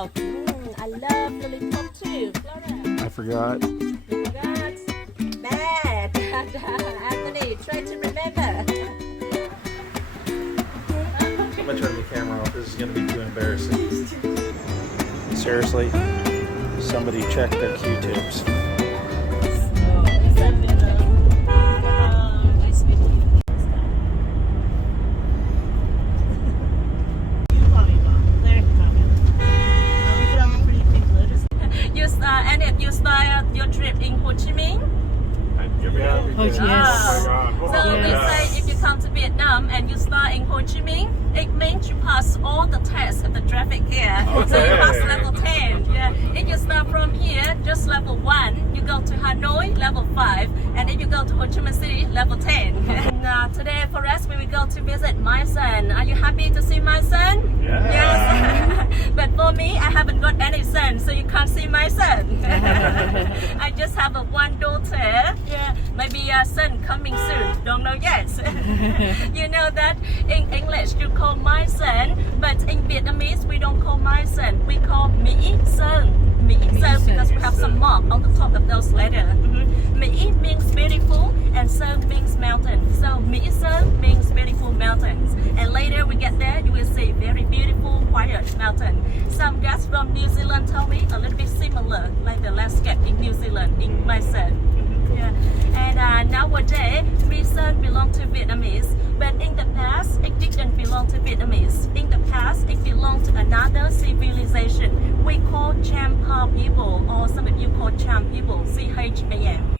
lollipop. I love lollipop too. Flora. I forgot. You forgot? Bad. Anthony, try to remember. I'm gonna turn the camera off. This is gonna be too embarrassing. Seriously, somebody check their Q-tips. And if you start your trip in Ho Chi Minh, so we say if you come to Vietnam and you start in Ho Chi Minh, it means you pass all the tests of the traffic here. So you pass level 10. Yeah. If you start from here, just level 1, you go to Hanoi, level 5, and if you go to Ho Chi Minh City, level 10. And today for us, we will go to visit Mỹ Sơn. Are you happy to see Mỹ Sơn? Yes. But for me, I haven't got any son, so you can't see my son. I just have one daughter. Yeah, maybe a son coming soon. Don't know yet. You know that in English you call my son, but in Vietnamese we don't call my son. We call Mỹ Sơn. Mỹ Sơn because we have some mark on the top of those letters. Mỹ means beautiful and Sơn means mountain. So Mỹ Sơn means beautiful mountains. And later we get there, you will see very beautiful quiet mountain. Some guys from New Zealand told me a little bit similar, like the landscape in New Zealand, in Mỹ Sơn. Yeah. And nowadays, Mỹ Sơn belongs to Vietnamese, but in the past, it didn't belong to Vietnamese. In the past, it belonged to another civilization. We call Champa people, or some of you call Cham people, C-H-A-M.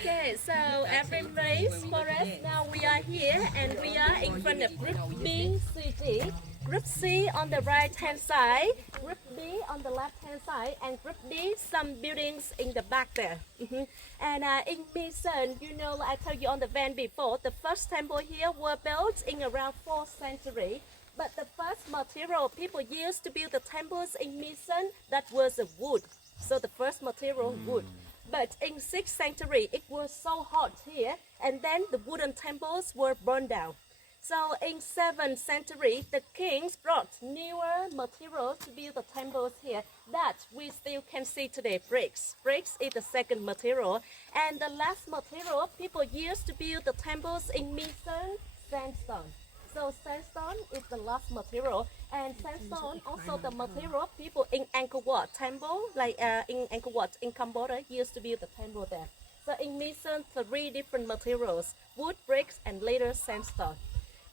Okay, so every race for us, now we are here and we are in front of Group B city. Group C on the right hand side, Group B on the left hand side, and Group D some buildings in the back there. And in Mỹ Sơn, you know, I told you on the van before, the first temple here were built in around 4th century. But the first material people used to build the temples in Mỹ Sơn, that was a wood. So the first material, wood. But in 6th century, it was so hot here, and then the wooden temples were burned down. So in 7th century, the kings brought newer materials to build the temples here that we still can see today, bricks. Bricks is the second material. And the last material people used to build the temples in Mỹ Sơn, sandstone. So sandstone is the last material, and sandstone also the material people in Angkor Wat temple, like in Angkor Wat in Cambodia, used to build the temple there. So in Mỹ Sơn, 3 different materials: wood, bricks, and later sandstone.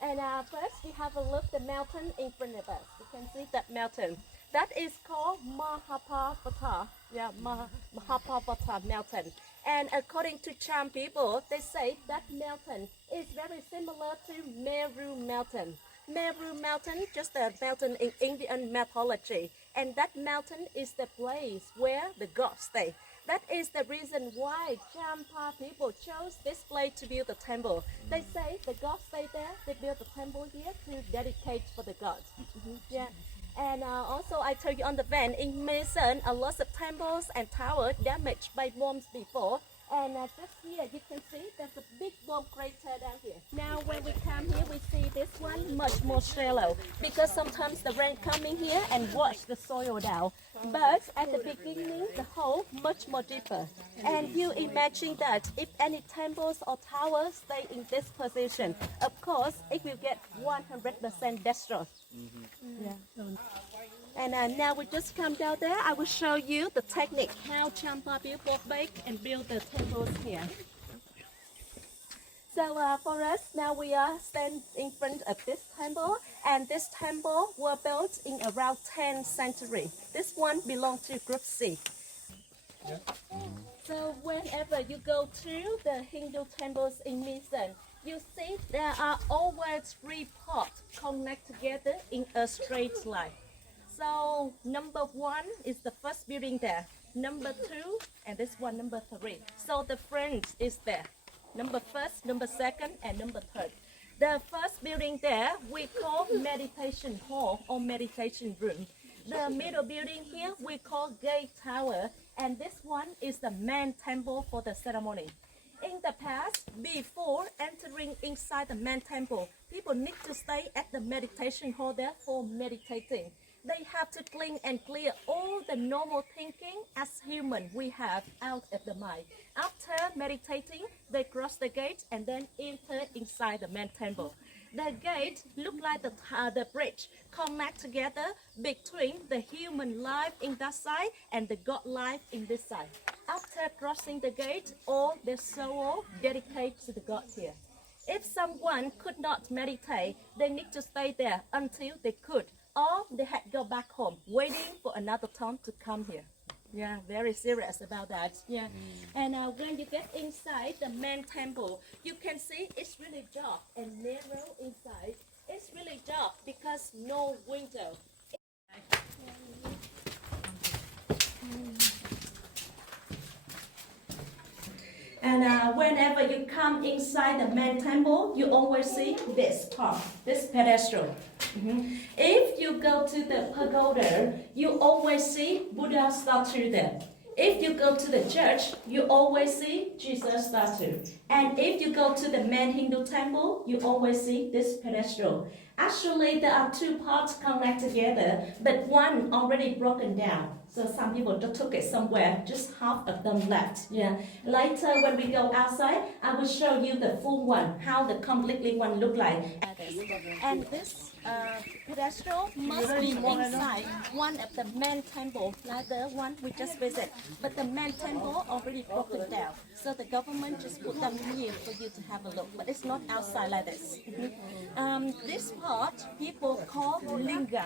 And first, we have a look at the mountain in front of us. You can see that mountain. That is called Mahapavata. Yeah, Mahapavata mountain. And according to Cham people, they say that mountain is very similar to Meru Mountain. Meru Mountain, just a mountain in Indian mythology, and that mountain is the place where the gods stay. That is the reason why Champa people chose this place to build the temple. They say the gods stay there, they build the temple here to dedicate for the gods. Yeah. And also I tell you on the van in Mỹ Sơn, a lot of temples and towers damaged by bombs before. And just here you can see there's a big bomb crater down here. Now when we come here we see this one much more shallow because sometimes the rain coming here and wash the soil down. But at the beginning the hole much more deeper. And you imagine that if any temples or towers stay in this position, of course it will get 100% destroyed. Yeah. And now we just come down there. I will show you the technique how Champa people make and build the temples here. So for us, now we are standing in front of this temple, and this temple was built in around 10th century. This one belonged to Group C. So whenever you go to the Hindu temples in Mỹ Sơn, you see there are always 3 pots connected together in a straight line. So number 1 is the first building there, number 2, and this one number 3. So the front is there, number 1st, number 2nd, and number 3rd. The first building there we call meditation hall or meditation room. The middle building here we call gate tower, and this one is the main temple for the ceremony. In the past, before entering inside the main temple, people need to stay at the meditation hall there for meditating. They have to clean and clear all the normal thinking as human we have out of the mind. After meditating, they cross the gate and then enter inside the main temple. The gate look like the bridge connect together between the human life in that side and the God life in this side. After crossing the gate, all the soul dedicate to the God here. If someone could not meditate, they need to stay there until they could, or they had to go back home, waiting for another time to come here. Yeah, very serious about that. Yeah, and when you get inside the main temple, you can see it's really dark and narrow inside. It's really dark because no window. And whenever you come inside the main temple, you always see this part, this pedestal. If you go to the pagoda, you always see Buddha statue there. If you go to the church, you always see Jesus statue. And if you go to the main Hindu temple, you always see this pedestal. Actually, there are 2 parts connected together, but one already broken down. So some people just took it somewhere, just half of them left. Yeah. Later, when we go outside, I will show you the full one, how the completely one look like. And this pedestal must be inside one of the main temple, like the one we just visited. But the main temple already broken down, so the government just put them here for you to have a look. But it's not outside like this. This part people call linga.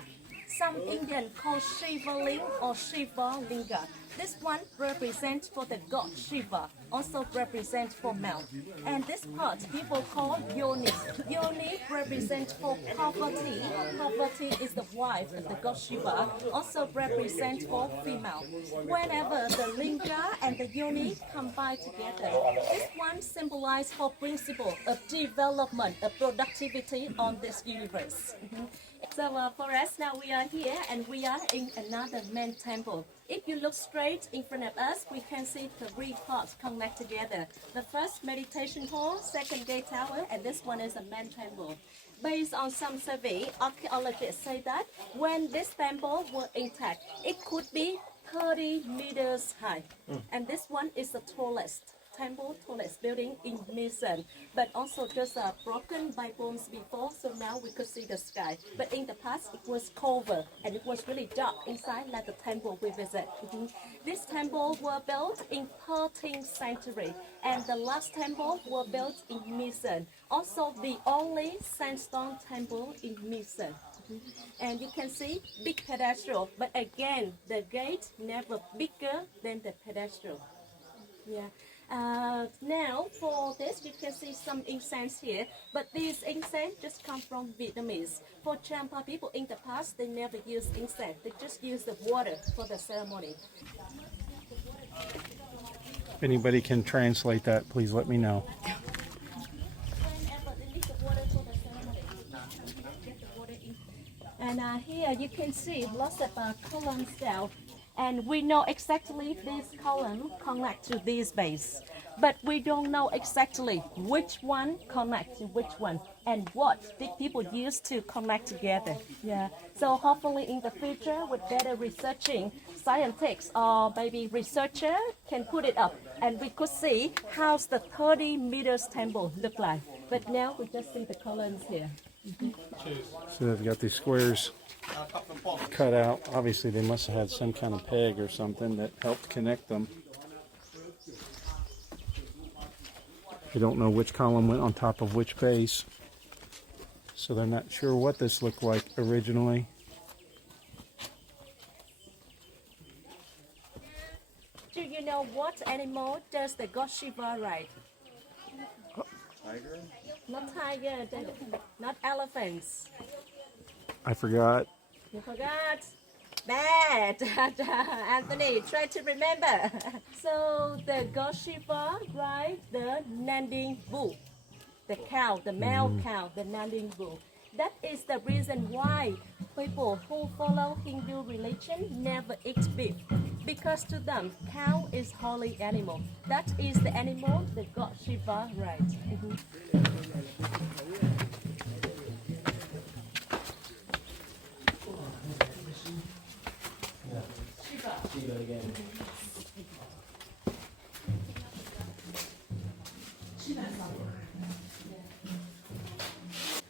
Some Indian call Shiva Ling or Shiva Linga. This one represents for the god Shiva, also represents for mouth. And this part people call Yoni. Yoni represents for Parvati. Parvati is the wife of the god Shiva, also represents for female. Whenever the Linga and the Yoni combine together, this one symbolizes for principle of development, of productivity on this universe. So for us now we are here and we are in another main temple. If you look straight in front of us, we can see 3 parts connect together. The first meditation hall, second gate tower, and this one is a main temple. Based on some survey, archaeologists say that when this temple was intact, it could be 30 meters high. And this one is the tallest temple, tallest building in Mỹ Sơn, but also just broken by bombs before, so now we could see the sky. But in the past, it was covered and it was really dark inside, like the temple we visit. This temple was built in 13th century, and the last temple was built in Mỹ Sơn. Also, the only sandstone temple in Mỹ Sơn. And you can see big pedestal, but again, the gate never bigger than the pedestal. Yeah. Now for this, you can see some incense here, but this incense just come from Vietnamese. For Champa people in the past, they never use incense. They just use the water for the ceremony. If anybody can translate that, please let me know. Whenever they need the water for the ceremony, get the water in. And here you can see lots of columns down. And we know exactly this column connect to this base, but we don't know exactly which one connect to which one and what did people use to connect together. Yeah. So hopefully in the future, with better researching, scientists or maybe researcher can put it up, and we could see how's the 30 meters temple look like. But now we just see the columns here. So they've got these squares cut out. Obviously they must have had some kind of peg or something that helped connect them. They don't know which column went on top of which base, so they're not sure what this looked like originally. Do you know what animal does the God Shiva ride? Tiger? Not tiger, not elephants. I forgot. You forgot? Bad! Anthony, try to remember. So the God Shiva rides the Nanding bull. The cow, the male cow, the Nanding bull. That is the reason why people who follow Hindu religion never eat beef. Because to them, cow is holy animal. That is the animal the God Shiva rides. Shiva again.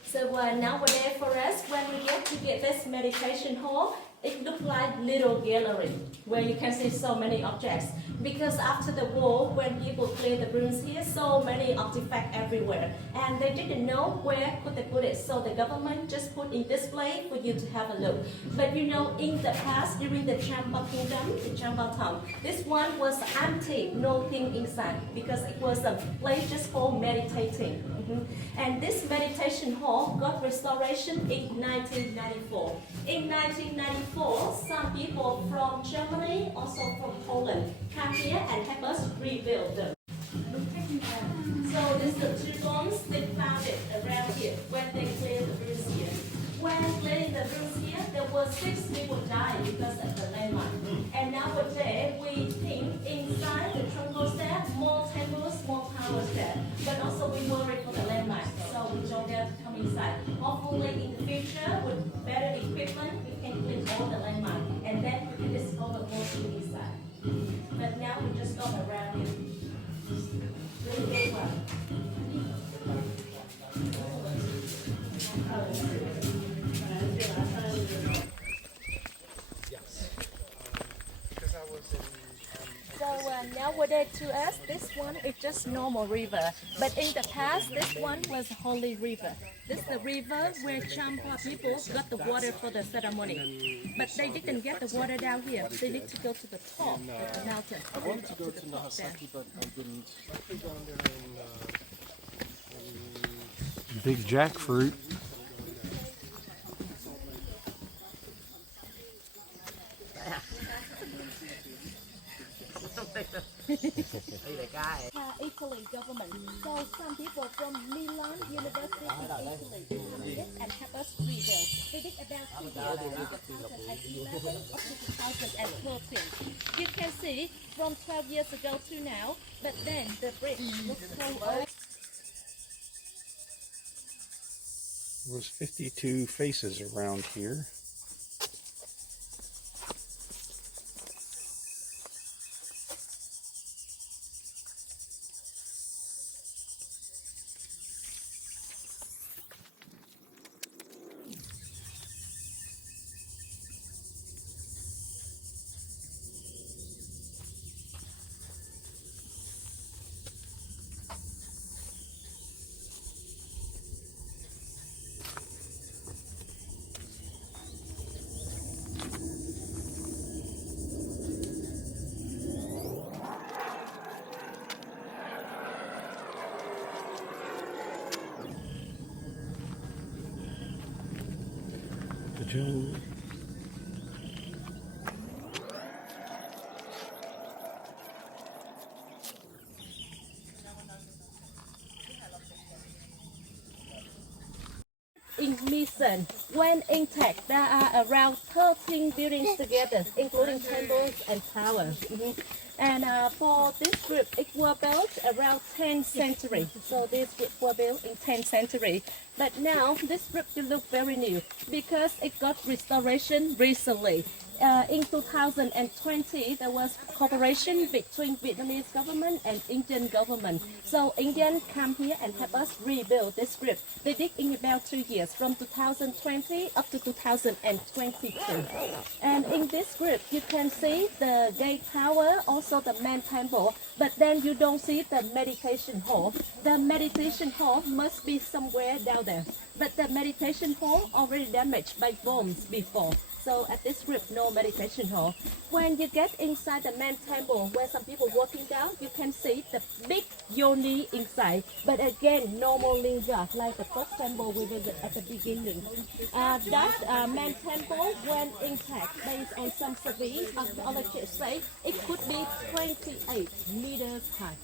So nowadays for us, when we get to this meditation hall, it looks like little gallery where you can see so many objects. Because after the war, when people clear the rooms here, so many artifacts everywhere, and they didn't know where could they put it. So the government just put in display for you to have a look. But you know, in the past, during the Champa kingdom, the Champa town, this one was empty, nothing inside, because it was a place just for meditating. And this meditation hall got restoration in 1994. In 1994, some people from Germany, also from Poland, came here and helped us rebuild them. So this is the two bombs they found it around here when they cleared the rooms here. When clearing the rooms here, there were 6 people dying because of the landmine. And nowadays, we think inside the trunk there, more tables, more powers there. But also we worry for the landmine, so we don't dare to come inside. Hopefully in the future, with better equipment, we can clean all the landmine. And then we can discover more things inside. But now we just go around it. Really big one. So nowadays to us, this one is just normal river. But in the past, this one was holy river. This is the river where Champa people got the water for the ceremony. But they didn't get the water down here. They need to go to the top of the mountain. I wanted to go to Nagasaki, but I didn't. I've gone there in Big jackfruit. Italy government. So some people from Milan University in Italy come and help us rebuild. They did about 2 years, 2011 up to 2013. You can see from 12 years ago to now, but then the bridge looks so old. There was 52 faces around here. Joe. In Mỹ Sơn, when intact, there are around 13 buildings together, including temples and towers. And for this group, it was built around 10th century. So this group was built in 10th century. But now this group will look very new because it got restoration recently. In 2020, there was cooperation between Vietnamese government and Indian government. So Indian come here and help us rebuild this group. They did in about 2 years, from 2020 up to 2022. And in this group, you can see the gate tower, also the main temple, but then you don't see the meditation hall. The meditation hall must be somewhere down there. But the meditation hall already damaged by bombs before. So at this group, no meditation hall. When you get inside the main temple, where some people walking down, you can see the big yoni inside. But again, no more linga, like the first temple we visited at the beginning. That main temple, when intact, based on some survey, archaeologists say it could be 28 meters high.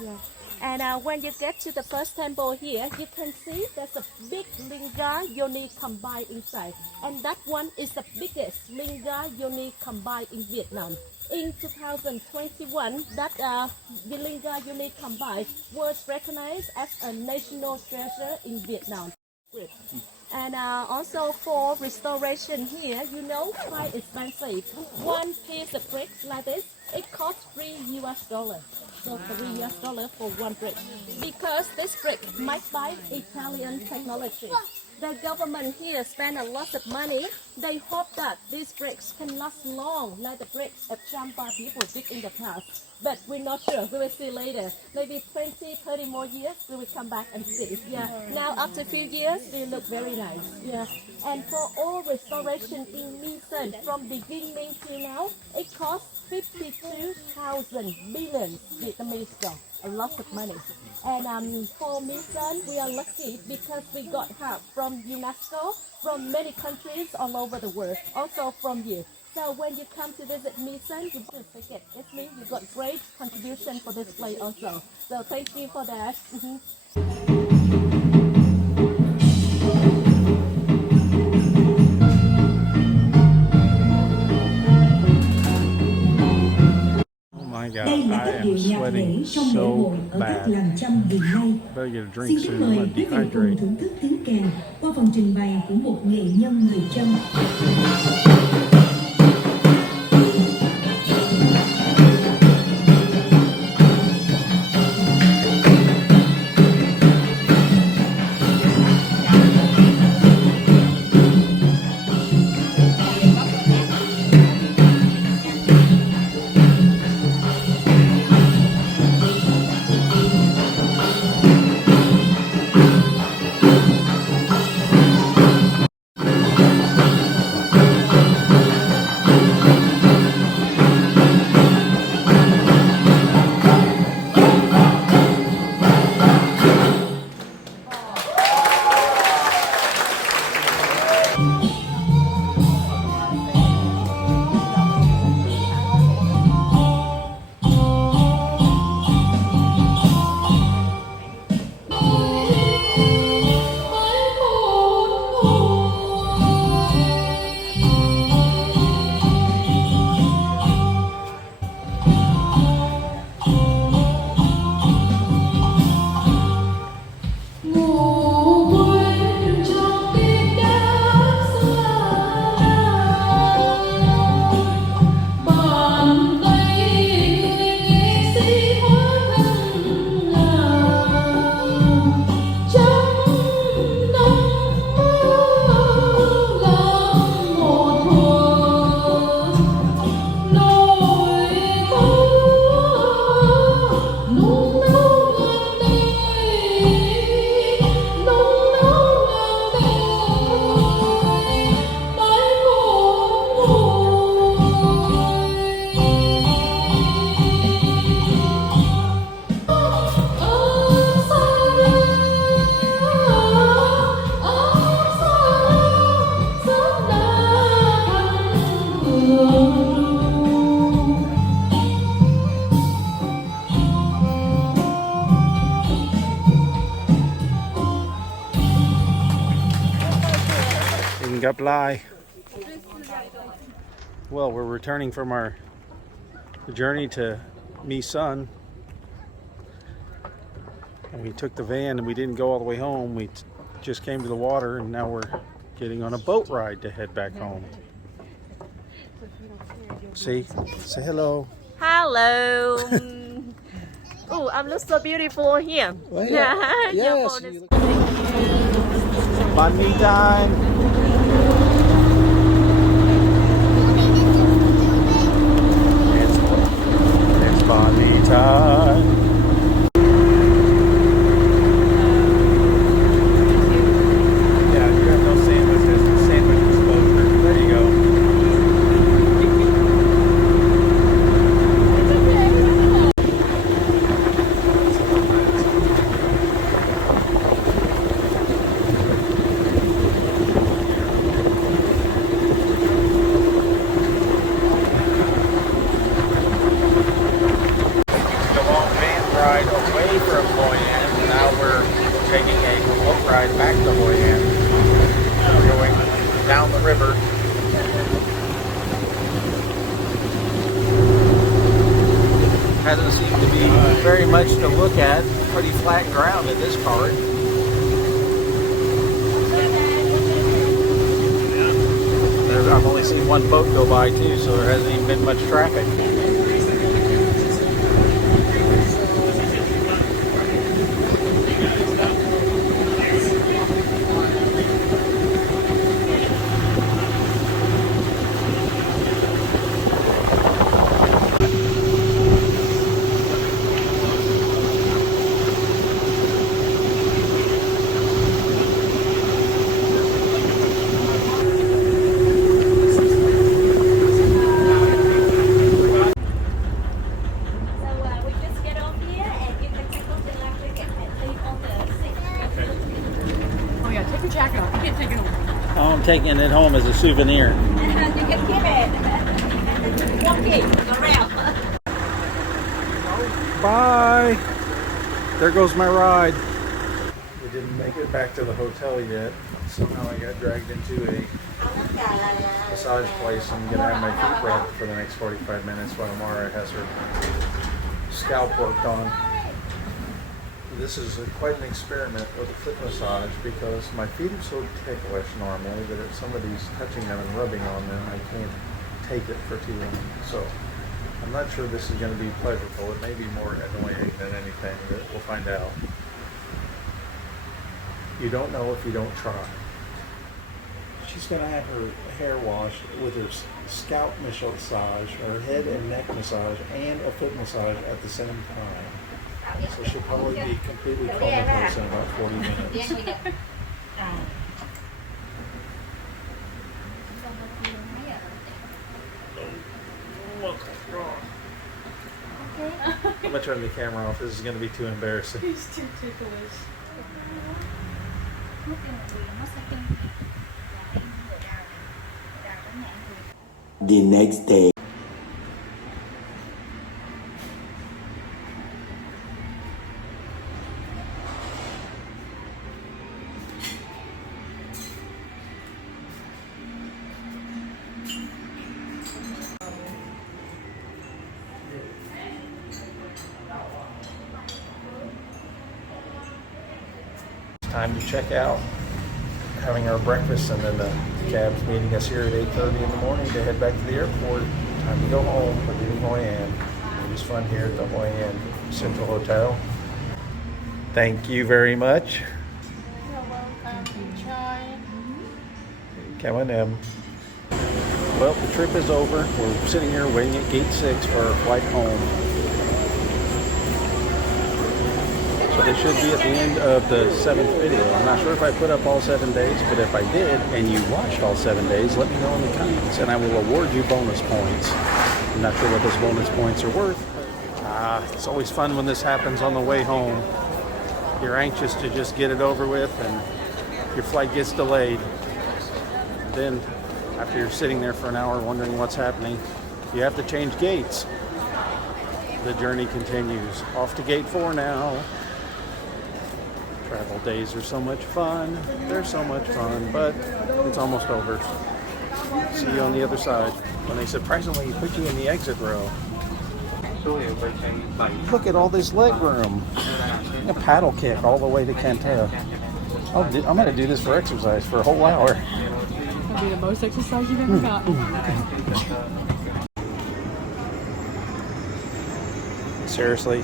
Yeah. And when you get to the first temple here, you can see there's a big linga yoni combined inside. And that one is the biggest linga yoni combined in Vietnam. In 2021, that linga yoni combined was recognized as a national treasure in Vietnam. And also for restoration here, you know, quite expensive. One piece of brick like this, it costs $3. So $3 for one brick. Because this brick made by Italian technology. The government here spend a lot of money. They hope that these bricks can last long, like the bricks of Champa people did in the past. But we're not sure. We will see later. Maybe 20, 30 more years, we will come back and see. Yeah. Now, after a few years, they look very nice. Yeah. And for all restoration in Mỹ Sơn, from beginning to now, it costs 52,000 million Vietnamese dong. A lot of money. And for Mỹ Sơn, we are lucky because we got help from UNESCO, from many countries all over the world, also from you. So when you come to visit Mỹ Sơn, you just forget. It means you got great contribution for this place also. So thank you for that. My God, Đây là I các điệu am nhạc lễ sweating trong lễ so hội ở các bad. làng Chăm hiện nay. Better get a drink Xin kính soon. I'm mời gonna quý vị cùng dehydrate. thưởng thức tiếng kèn qua phần trình bày của một nghệ nhân người Chăm. gặp lại. Well, we're returning from our journey to Mỹ Sơn. And we took the van and we didn't go all the way home. We just came to the water and now we're getting on a boat ride to head back home. See? Say hello. Hello. Oh, I look so beautiful here. Well, Yeah. yes. Banh mi time. It's banh mi time. Yeah, you have no sandwiches. The sandwich exposure. There you go. Ride away from Hoi An. Now we're taking a boat ride back to Hoi An. We're going down the river. Hasn't seemed to be very much to look at. Pretty flat ground in this part. I've only seen one boat go by too, so there hasn't even been much traffic. I'm taking it home as a souvenir. You can keep it. Walking around. Bye. There goes my ride. We didn't make it back to the hotel yet. Somehow I got dragged into a massage place. I'm going to have my feet rubbed for the next 45 minutes while Mara has her scalp worked on. This is quite an experiment with a foot massage because my feet are so ticklish normally that if somebody's touching them and rubbing on them, I can't take it for too long. So I'm not sure this is going to be pleasurable. It may be more annoying than anything, but we'll find out. You don't know if you don't try. She's going to have her hair washed with her scalp massage, her head and neck massage, and a foot massage at the same time. So she'll probably be completely comatose in about 40 minutes. I'm going to turn the camera off. This is going to be too embarrassing. He's too ticklish. The next day. Time to check out, having our breakfast, and then the cab's meeting us here at 8:30 in the morning to head back to the airport. Time to go home. We're leaving Hoi An. It was fun here at the Hoi An Central Hotel. Thank you very much. You're welcome. Enjoy. Come on in. Well, the trip is over. We're sitting here waiting at gate 6 for our flight home. So this should be at the end of the 7th video. I'm not sure if I put up all 7 days, but if I did and you watched all 7 days, let me know in the comments and I will award you bonus points. I'm not sure what those bonus points are worth. It's always fun when this happens on the way home. You're anxious to just get it over with and your flight gets delayed. Then after you're sitting there for an hour wondering what's happening, you have to change gates. The journey continues. Off to gate 4 now. Travel days are so much fun. They're so much fun, but it's almost over. See you on the other side. When they surprisingly put you in the exit row. Look at all this leg room. A paddle kick all the way to Cantea. I'm going to do this for exercise for a whole hour. That'll be the most exercise you've ever gotten. Seriously,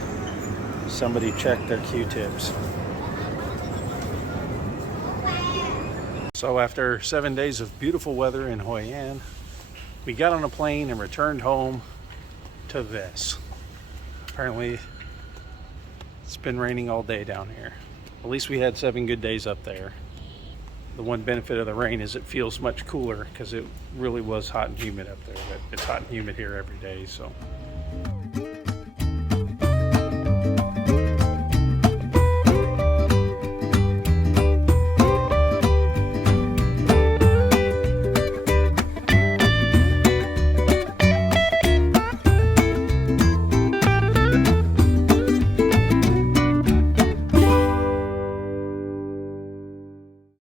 somebody check their Q-tips. So after 7 days of beautiful weather in Hoi An, we got on a plane and returned home to this. Apparently, it's been raining all day down here. At least we had 7 good days up there. The one benefit of the rain is it feels much cooler because it really was hot and humid up there, but it's hot and humid here every day, so